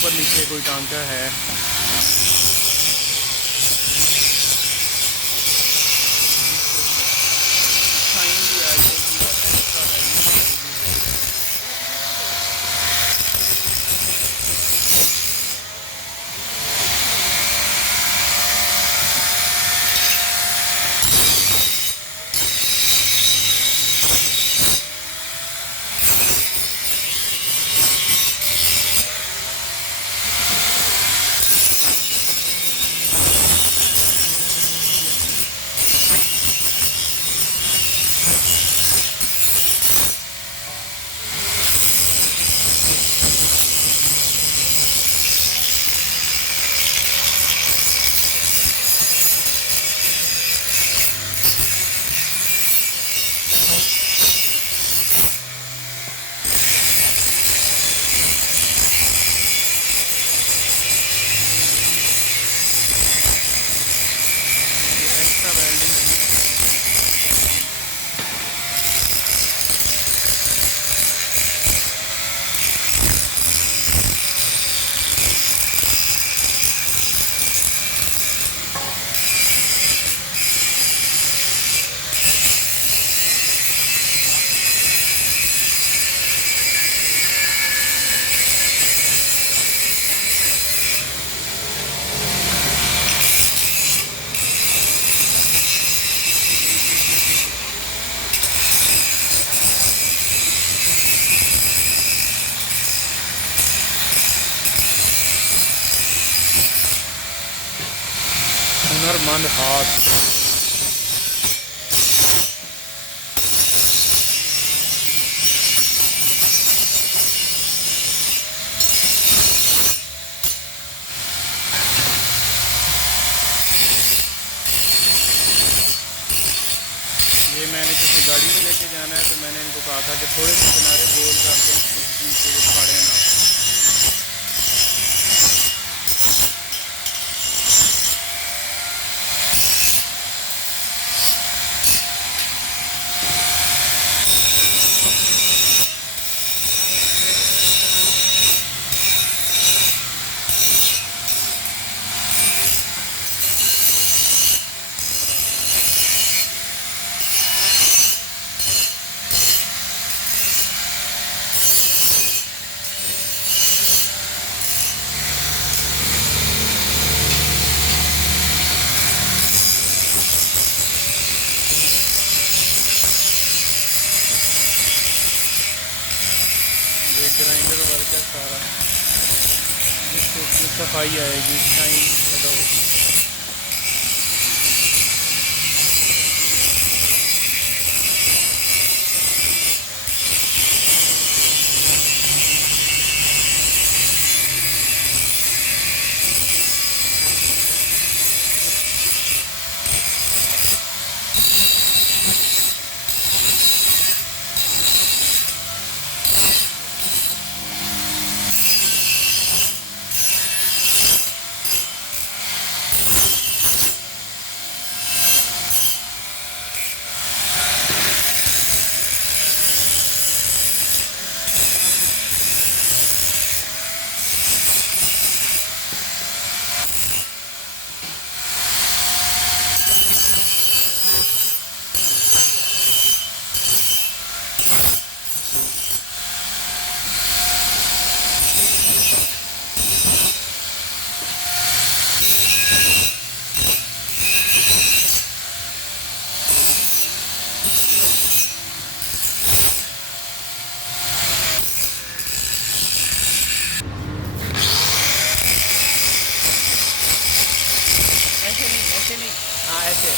ऊपर नीचे कोई टांका है। फाइन भी आ जाएगी और एक्स्ट्रा वैल्यू। एक्स्ट्रा वेल्डिंग हुनरमंद हाथ। ये मैंने किसी गाड़ी में लेके जाना है तो मैंने इनको कहा था कि थोड़े से किनारे गोल कर दें, नीचे फाड़े ना। ग्राइंडर वर्क है सारा, जिससे सफाई आएगी, शाइन पैदा होगी। ऐसे नहीं, हाँ ऐसे।